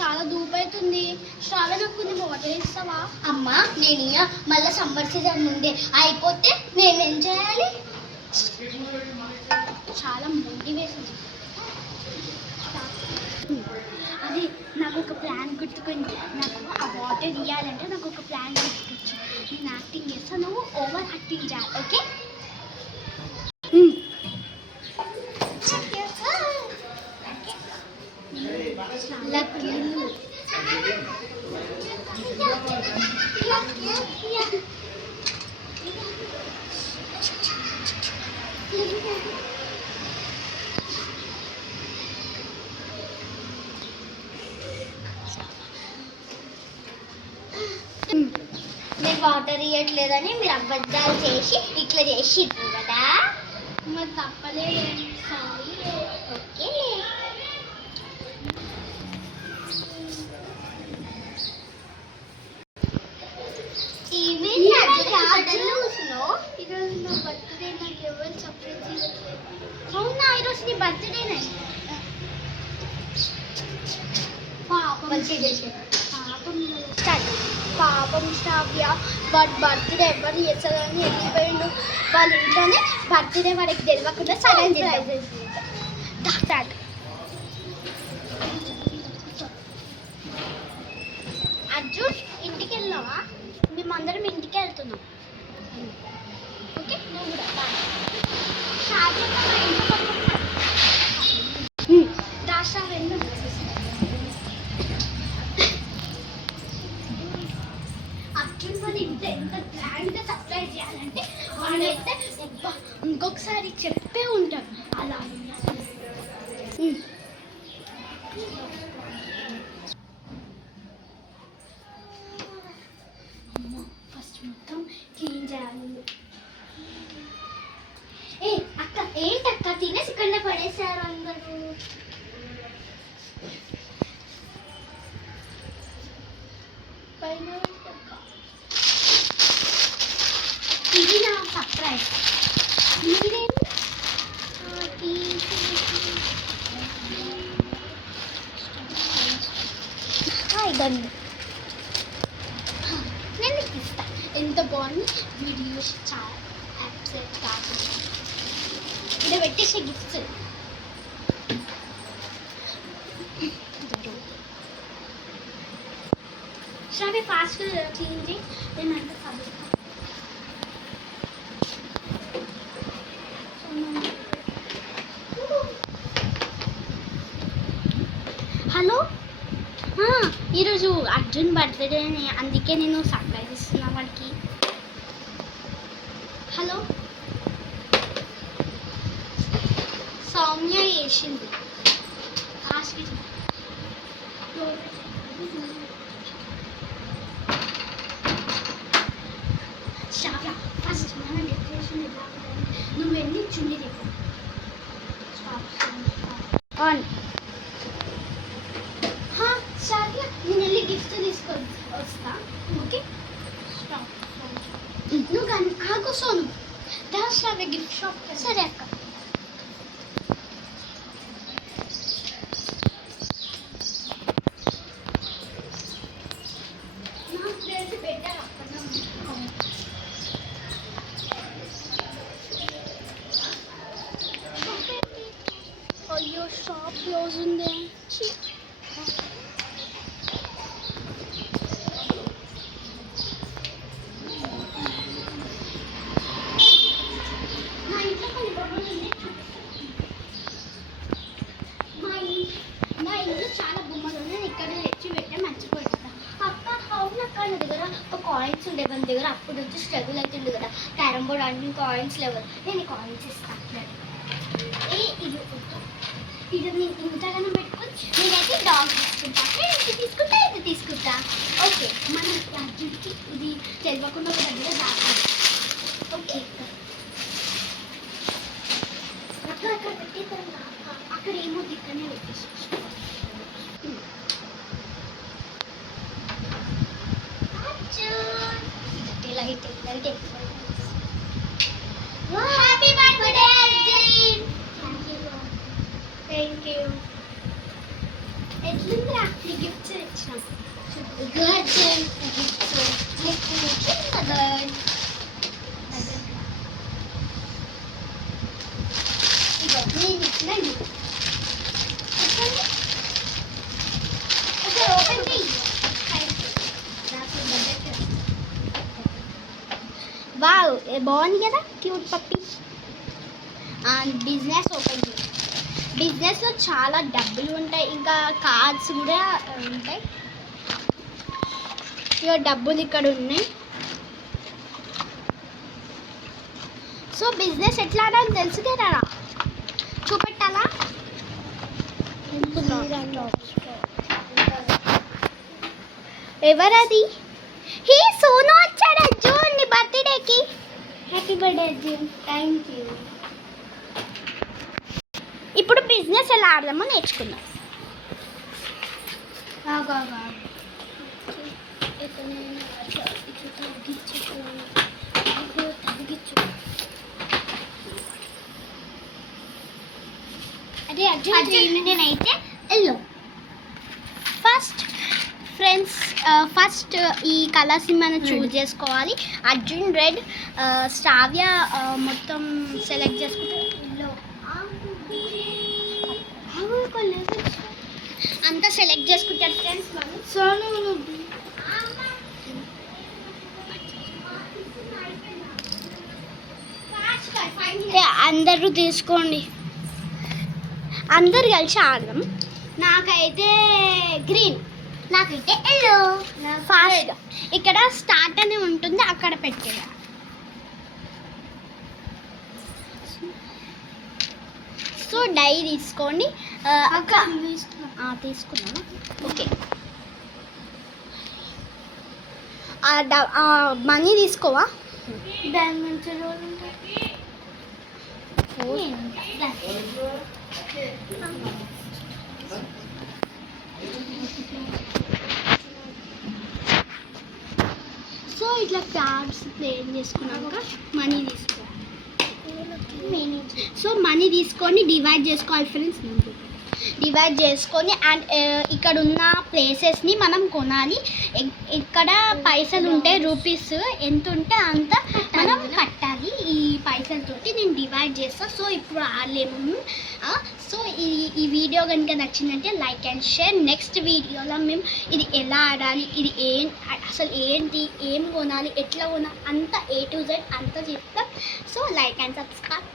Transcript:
చాలా దూపైతుంది. శ్రావణ కొన్ని వాటర్ ఇస్తావా? అమ్మా నేను మళ్ళీ సమ్మర్ సీజన్ ముందే అయిపోతే నేనేం చేయాలి? చాలా మొండి వేసింది. అది నాకు ఒక ప్లాన్ గుర్తుకుంది. నాకు ఆ వాటర్ ఇవ్వాలంటే నాకు ఒక ప్లాన్ గుర్తుకొచ్చి నేను యాక్టింగ్ చేస్తాను, నువ్వు ఓవర్ యాక్టింగ్ చేయాలి. ఓకే? మీరు వాటర్ ఇవ్వట్లేదని మీరు అబద్ధాలు చేసి ఇట్లా చేసి కదా, మరి తప్పలేదు. సారీ. ఓకే. ఈరోజు నా బర్త్డే, నాకు ఎవరు సర్ప్రైజ్ ఇవ్వట్లేదు. అవునా, ఈరోజు నీ బర్త్డేనే? పాపం శ్రావ్య వాడి బర్త్డే ఎవరు చేస్తారని వెళ్ళిపోయిండు. వాళ్ళ ఇంట్లోనే బర్త్డే వాడికి తెలియకుండా సడన్ స్టార్ట్. అర్జున్ ఇంటికి వెళ్ళావా? మేమందరం ఇంటికి వెళ్తున్నాం. ఓకే, నువ్వు కూడా దాషా వెళ్ళు. అర్జున్ వాళ్ళు ఎంత గ్రాండ్గా సర్ప్రైజ్ చేయాలంటే వాడైతే ఇంకొకసారి చెప్పే ఉంటాడు. అలా ఫస్ట్ మొత్తం క్లీన్ చేయాలి. అక్క ఏంటక్క తినేసి ఇక్కడ పడేసారు అందరూ? ఇది నా సర్ప్రైజ్. ఇదండి నేను ఇస్తా. ఎంత బాగుంది వీడియోస్, చాలా యాక్సెప్ట్ కాకుండా ఇక్కడ పెట్టేసే గిఫ్ట్స్. శ్రావ్య ఫాస్ట్ క్లీన్ చేయి. నేనంతా చదువుతాను. హలో, ఈరోజు అర్జున్ బర్త్డే, అందుకే నేను సర్ప్రైజ్ ఇస్తున్నా వాడికి. హలో, సౌమ్య వేసింది. శ్రావ్య ఫస్ట్ మన డెకరేషన్ ఎలా నువ్వు వెళ్ళి చున్నీ రేపు ఆన్. శ్రావ్య నేను వెళ్ళి గిఫ్ట్ తీసుకొని వస్తా. ఓకే, నువ్వు కాకు సోను దా శ్రావ్య గిఫ్ట్ షాప్. సరే అక్క. అయ్యో, షాప్ క్లోజ్ ఉంది. మా ఇంట్లో చాలా బొమ్మలు ఉన్నాయి. ఇక్కడ తెచ్చి పెట్టే మర్చిపోయింది. అక్క అవును అక్క, నా దగ్గర ఒక కాయిన్స్ ఉండే మన దగ్గర. అప్పుడు వచ్చి స్ట్రగుల్ అవుతుంది కదా క్యారమ్ బోర్డ్ అన్ని కాయిన్స్ లేవు. నేను కాయిన్స్ ఇస్తాను. ఇది నేను ఇంతగానో పెట్టుకొని నేనైతే డాగ్ తీసుకుంటా. ఇది తీసుకుంటా, ఇది తీసుకుంటా. ఓకే, మన అర్జున్కి ఇది తెలియకుండా ఒక దగ్గర దాకాలి. ఓకే అక్క, అక్కడ పెట్టేద్దాం. అక్కడ ఏమో దిక్కనే పెట్టేసి light light. Happy birthday Arjun. Thank you. ఎట్లుందిరా నీ గిఫ్ట్స్? వావ్ బాగుంది కదా cute puppy. And business open చేయాలి. బిజినెస్లో చాలా డబ్బులు ఉంటాయి, ఇంకా కార్డ్స్ కూడా ఉంటాయి. ఇక డబ్బులు ఇక్కడ ఉన్నాయి. సో బిజినెస్ ఎట్లా ఆడాలో తెలుసు కదా, చూపెట్టాలా? ఎవరది? హే సోను వచ్చాడు అర్జున్ నీ బర్త్డేకి. Happy birthday Arjun. Thank you. ఇప్పుడు బిజినెస్ ఎలా ఆడదామో నేర్చుకుందాం. అదే అర్జున్ నేనైతే ఎల్లో. ఫస్ట్ ఈ కలర్స్ మనం చూస్ చేసుకోవాలి. అర్జున్ రెడ్, శ్రావ్య మొత్తం సెలెక్ట్ చేసుకుంటే ఎల్లో అంతా సెలెక్ట్ చేసుకుంటారు ఫ్రెండ్స్. అందరూ తీసుకోండి, అందరు కలిసి ఆడదాం. నాకైతే గ్రీన్, నాకైతే ఎల్లో. ఫాస్ట్ ఇక్కడ స్టార్ట్ అని ఉంటుంది, అక్కడ పెట్టేయాలి. సో డై తీసుకోండి. తీసుకున్నాను. ఓకే మనీ తీసుకోవా? దాని నుంచి సో ఇట్లా కార్డ్స్ ప్లే చేసుకున్నాక మనీ తీసుకో. సో మనీ తీసుకొని డివైడ్ చేసుకోవాలి ఫ్రెండ్స్. డివైడ్ చేసుకొని అండ్ ఇక్కడ ఉన్న ప్లేసెస్ని మనం కొనాలి. ఇక్కడ పైసలు ఉంటాయి, రూపీస్ ఎంత ఉంటే అంత మనం కట్టాలి. ఈ పైసలతోటి నేను డివైడ్ చేస్తాను. సో ఇప్పుడు ఆడలేము. సో ఈ వీడియో కనుక నచ్చిందంటే లైక్ అండ్ షేర్. నెక్స్ట్ వీడియోలో మేము ఇది ఎలా ఆడాలి, ఇది అసలు ఏంటి, ఏం కొనాలి, ఎట్లా కొనాలి అంతా A to Z అంతా చెప్తాం. So like and subscribe.